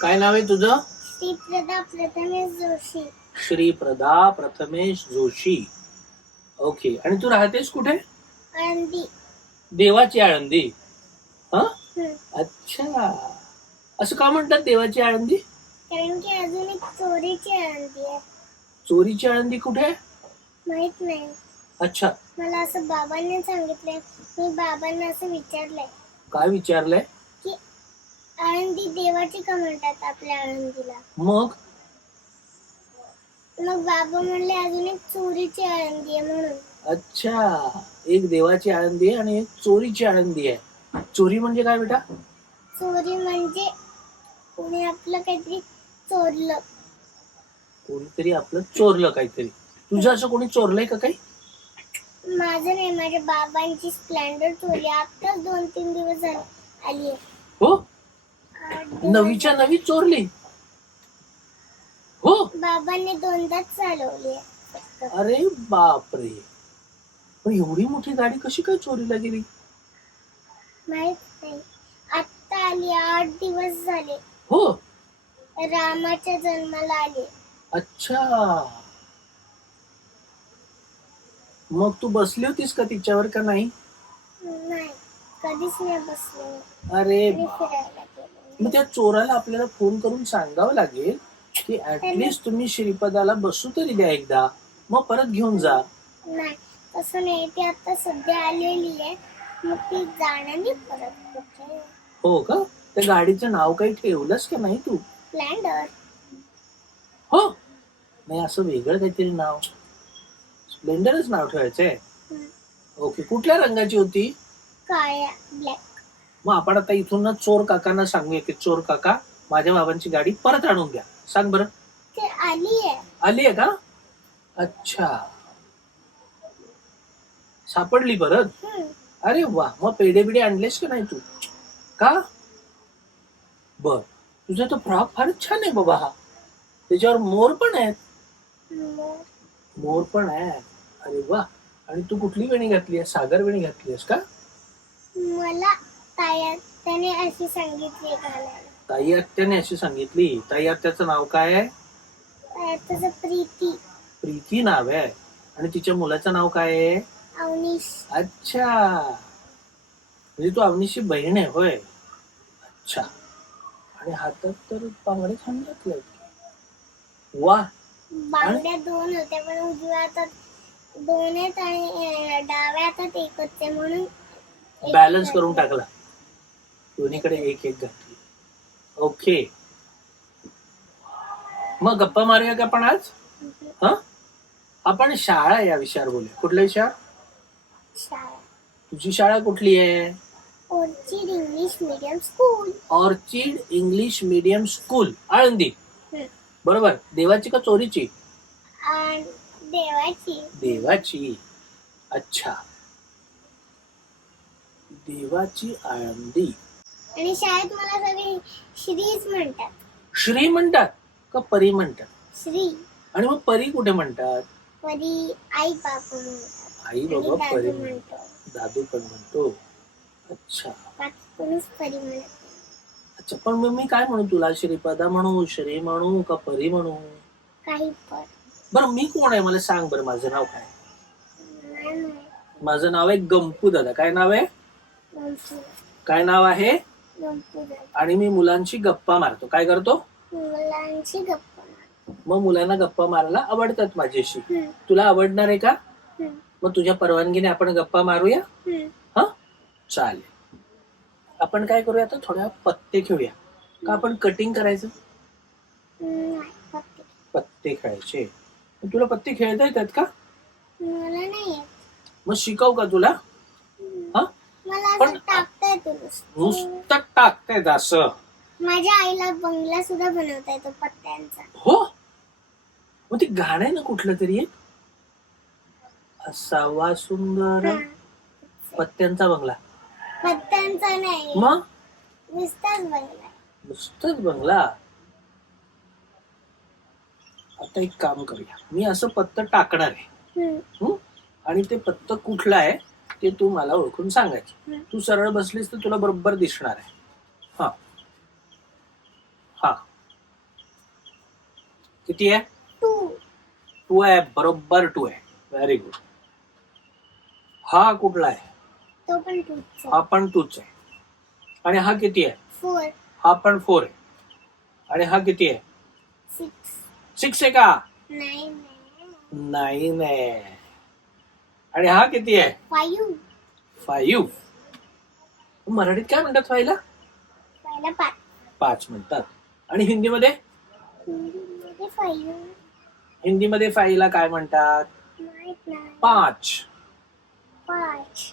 काय नाव आहे तुझं? श्रीप्रदा प्रथमेश जोशी. श्रीप्रदा प्रथमेश जोशी. ओके. आणि तू राहतेस कुठे? आळंदी. देवाची आळंदी. हा, हम्म. अच्छा. असं का म्हणतात देवाची आळंदी? कारण की अजून एक चोरीची आळंदी आहे. चोरीची आळंदी कुठे आहे? माहित नाही. अच्छा. मला असं बाबांनी सांगितलंय. मी बाबांना असं विचारलंय काय विचारलंय? की आळंदी देवाची का म्हणतात आपल्या आळंदीला. मग बाबा म्हणले अजून एक चोरीची आळंदी आहे म्हणून. अच्छा. एक देवाची आळंदी आहे आणि एक चोरीची आळंदी आहे. चोरी म्हणजे काय बेटा? चोरी म्हणजे कोणी आपलं काहीतरी चोरलं. कोणीतरी आपलं चोरलं काहीतरी. तुझं असं कोणी चोरलंय का काही? माझं नाही, माझ्या बाबांची स्प्लेंडर चोरी आताच 2-3 दिवस झाले आली आहे. हो, नवीच्या नवी चोरली. हो, बाबांनी 2दाच चालवली आहे. अरे बापरे. पण एवढी मोठी गाडी कशी काय चोरीला गेली? माहित नाही. आता आली, 8 दिवस झाले. हो, रामाच्या जन्माला आले. अच्छा. मग तू बसली होतीस का तिच्यावर का नाही? नाही, कधीच नाही बसले. अरे मी फिरायला गेले. मग त्या चोराला आपल्याला फोन करून सांगावं लागेल की ऍटलिस्ट तुम्ही श्रीपदाला बसू तरी द्या एकदा, मग परत घेऊन जा. नाही, तसं नाही. ती आता सध्या आलेली आहे, मग ती जाणार नाही परत कुठे. हो का? त्या गाडीचं नाव काही ठेवलंस का नाही तू? स्प्लेंडर. हो, नाही असं वेगळं काहीतरी नाव. स्प्लेंडरच नाव ठेवायचंय. ओके. कुठल्या रंगाची होती? काळ्या, ब्लॅक. मग आपण आता इथून चोर काकांना सांगूया की चोर काका माझ्या बाबांची गाडी परत आणून द्या. सांग बरं. ते आली आहे. आली आहे का? अच्छा. सापडली परत? अरे वा. मग पेढे बिडे आणलेस का नाही तू? का? बर. तुझा तो फ्रॉक फारच छान आहे बाबा. हा त्याच्यावर मोर पण आहेत. मोर पण आहे. अरे वा. आणि तू कुठली वेणी घातली आहे? सागर वेणी घातली आहेस का? मला त्याने अशी सांगितली घालायला. ताई आत्याने अशी सांगितली. ताई आत्याचं नाव काय आहे? त्याचं प्रीती. प्रीती नाव आहे. आणि तिच्या मुलाचं नाव काय आहे? अवनीश. अच्छा. म्हणजे तू अवनीशची बहीण आहे होय? अच्छा. आणि हातात तर बांगडे छान घातले. वा. बांगड्या 2 होत्या, पण उजव्या हातात 2 आहेत आणि डाव्या हातात 1च आहे, म्हणून बॅलन्स करून टाकला. दोन्हीकडे 1-1 घातली. ओके. मग गप्पा मारूया का आपण आज? हा, आपण शाळा या विषयावर बोलूया. कुठल्या विषयावर? शाळा. तुझी शाळा कुठली आहे? Orchid English medium school. Orchid English medium school, Alandi. बरोबर. देवाची का चोरीची? देवाची. देवाची. अच्छा. देवाची आळंदी. आणि शाळेत मला सगळे श्रीच म्हणतात. श्री म्हणतात का परी म्हणतात? श्री. आणि मग परी कुठे म्हणतात? परी आई बाबा म्हणतात. आई बाबा परी म्हणतात. दादू पण म्हणतो. अच्छा बाकी कोणीच परी म्हणत नाही. अच्छा, पण मग मी काय म्हणू तुला? श्रीपदा म्हणू, श्री म्हणू का परी म्हणू? काही पण बरं मी कोण आहे मला सांग बरं, माझं नाव काय? नाही माहित. माझं नाव आहे गंपू दादा. काय नाव आहे? गंपू काय नाव आहे? गंपू दादा. आणि मी मुलांशी गप्पा मारतो. काय करतो? मुलांची गप्पा मार. मग मुलांना गप्पा मारायला आवडतात माझ्याशी. हम्म, तुला आवडणार आहे का? हम्म, मग तुझ्या परवानगीने आपण गप्पा मारूया? हम्म. हा चालेल. आपण काय करूया आता, थोड्या पत्ते खेळूया का? आपण कटिंग करायचं? नाही पत्ते. पत्ते खेळायचे. मग तुला पत्ते खेळता येतात का? मला नाही येत. मग शिकव का तुला? हा मला पण असं टाकता येतो नुसतं. नुसतं टाकतायत असं? माझ्या आईला बंगला सुद्धा बनवता येतो पत्त्यांचा. हो. मग ते गाणं आहे ना कुठलं तरी एक, असावा सुंदर हा. पत्त्यांचा बंगला. पत्त्यांचा नाही, मग नुसताच बंगला. नुसतंच बंगला. आता एक काम करूया, मी असं पत्त टाकणार आहे. हम्म, आणि ते पत्त कुठलं आहे ते तू मला ओळखून सांगायचं. हम्म. तू सरळ बसलीस तर तुला बरोबर दिसणार आहे. हा हा किती आहे? तू. टू आहे. बरोबर टू आहे. Very good. हा कुठला आहे? तो पण तूच. हा पण तूच आहे. आणि हा किती आहे? 4 हा पण 4 आहे. आणि हा किती आहे? 6 6 आहे का? नाही नाही नाही. आणि हा किती आहे? 5 5. मराठीत काय म्हणतात फाईला? पहिला 5. 5 म्हणतात. आणि हिंदीमध्ये? हिंदीमध्ये 5 हिंदीमध्ये फाईला काय म्हणतात? माहित नाही. 5. 5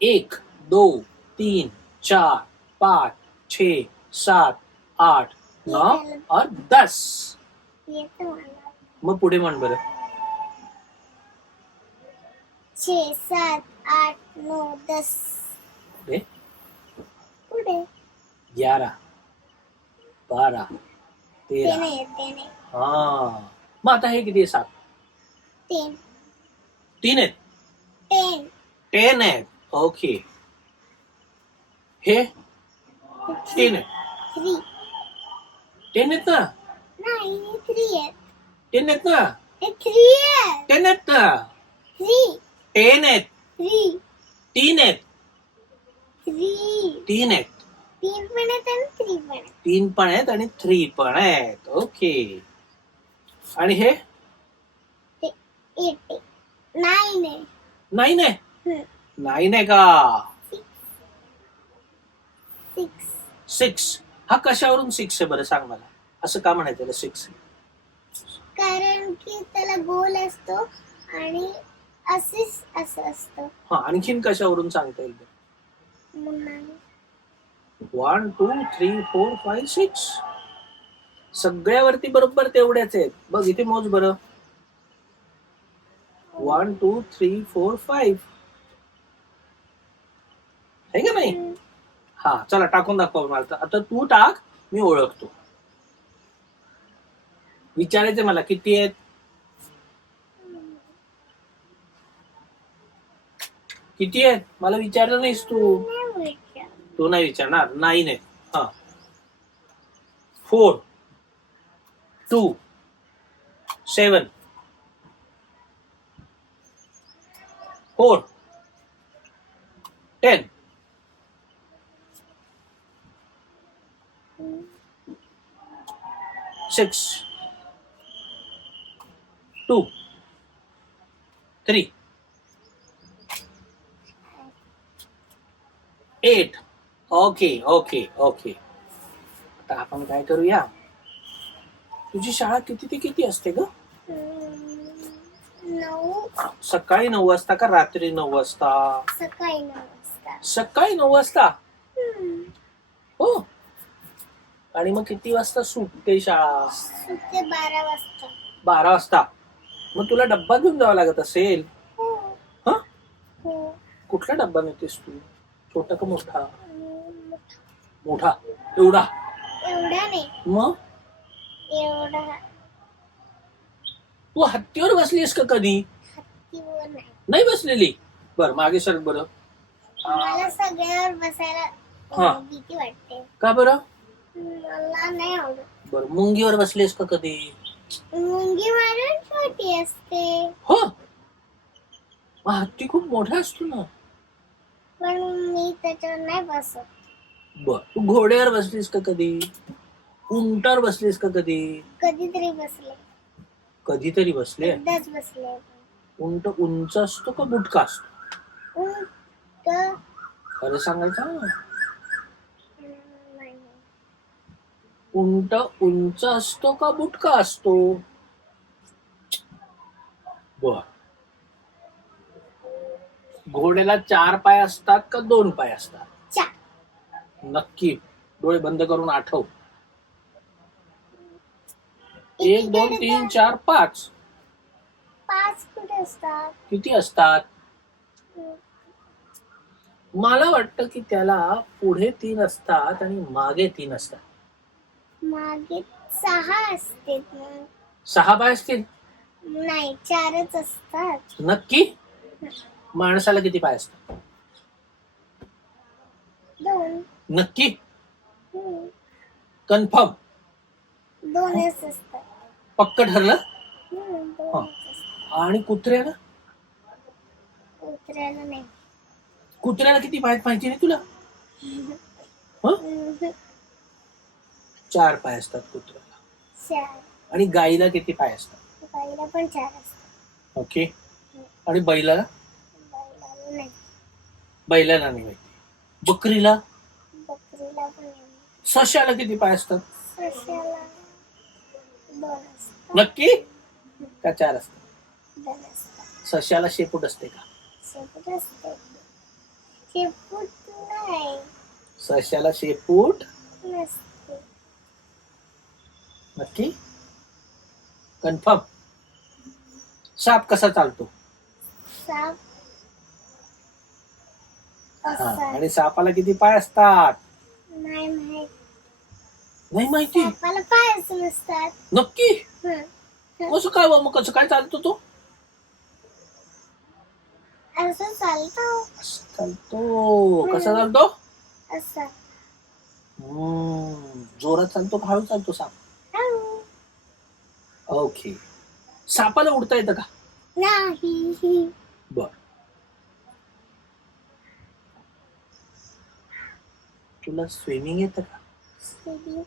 1 2 3 4 5 6 7 8 9 और 10. येतं मला. मग पुढे म्हण बरं. 6 7 8 9 10. पुढे पुढे 11 12 ते 13. नाही येत, ते नाही. हा मग आता हे किती आहे? 7. 10 3 आहेत. 10 10 आहेत. ओके. हे 3 आहेत. 3 10 आहेत ना? नाही, हे 3 आहेत. 10 आहेत ना? हे 3 आहेत. 10 आहेत ना? 3 10 आहेत. 3 3 आहेत. 3 3 आहेत. 3 पण आहेत आणि 3 पण आहेत. 3 पण आहेत आणि 3 पण आहेत. ओके. आणि हे ते 8 आहे. 9 आहे. 9 आहे. हम्म. 9 आहे का? 6 6. हा कशावरून 6 आहे बरं सांग मला. असं का म्हणायचं त्याला 6? कारण की त्याला गोल असतो आणि असं असतं. हा आणखीन कशावरून सांगता येईल? म्हणून 1 2 3 4 5 6. सगळ्यावरती बरोबर तेवढ्याच आहेत. बघ इथे मोज बरं. 1 2 3 4 5 आहे का नाही? हा चला टाकून दाखव मला. आता तू टाक, मी ओळखतो. विचारायचे मला किती आहेत? किती आहेत मला विचारलं नाहीस तू. नाही विचार. तू नाही विचारणार. 9 आहेत. हा 4 2 7 4 10 6 2 3 8. Okay okay okay. आता आपण काय करूया, तुझी शाळा किती ते किती असते ग? 9 सकाळी 9 वाजता का रात्री 9 वाजता? सकाळी 9 वाजता. सकाळी 9 वाजता. हम्म. हो. आणि मग किती वाजता सुटते शाळा? सुटते 12 वाजता. 12 वाजता. मग तुला डब्बा घेऊन जावा लागत असेल. हो हा हो. कुठला डब्बा नेतेस तू? छोटा का मोठा? मोठा. मोठा. एवढा? एवढा नाही, मग एवढा. तू हत्तीवर बसलीस का कधी? हत्तीवर नाही. नाही बसलेली. बर मागे सर बरं. मला सगळ्यावर बसायला हा. भीती वाटते. का बरं? मला नाही आवडत. बर मुंगीवर बसलेस का कधी? मुंगी म्हणून छोटी असते. हो. मग हत्ती खूप मोठा असतो ना. पण मी त्याच्यावर नाही बसत. बर तू घोड्यावर बसलीस का कधी? उंटावर बसलीस का कधी? कधीतरी बसले. कधीतरी बसले. एकदाच बसले. उंट उंच असतो का बुटका असतो? उंट खरं सांगायचं ना. नाही. उंट उंच असतो का बुटका असतो? बर घोड्याला 4 पाय असतात का 2 पाय असतात? 4. नक्की डोळे बंद करून आठव. 1 2 3 4 5. 5 कुठे असतात? किती असतात? मला वाटतं की त्याला पुढे 3 असतात आणि मागे 3 असतात. मागे 6 असते. 6 पाय असतील? नाही 4च असतात. नक्की? माणसाला किती पाय असतात? 2. नक्की? कन्फर्म? 2च असतात. पक्क ठरलं? 2च असतात. आणि कुत्र्याला? कुत्र्याला नाही. कुत्र्याला किती पाय माहिती नाही तुला? 4 पाय असतात कुत्र्याला. 4. आणि गाईला किती पाय असतात? गाईला पण 4 असतात. ओके. आणि बैलाला? बैलाला नाही. बैलाला नाही माहिती. बकरीला? बकरीला पण नाही. सश्याला किती पाय असतात? सश्याला 2 असतात. नक्की? का 4 असतात? 2 असतात. सश्याला शेपूट असते का? शेपूट असते. शेपूट नाही. सश्याला शेपूट नसते. नक्की? कन्फर्म? साप कसा चालतो? साप हा. असा आणि सापाला किती पाय असतात? नाही माहित. नाही माहिती. सापाला पायच नसतात. नक्की? हं. कसं काय मग कसं काय चालतो तो? असं चालतो. चालतो. कसा चालतो? असं. जोरात चालतो का हळू चालतो साप? हळू. ओके. सापाला उडता येतं का? नाही. बर तुला स्विमिंग येतं का? स्विमिंग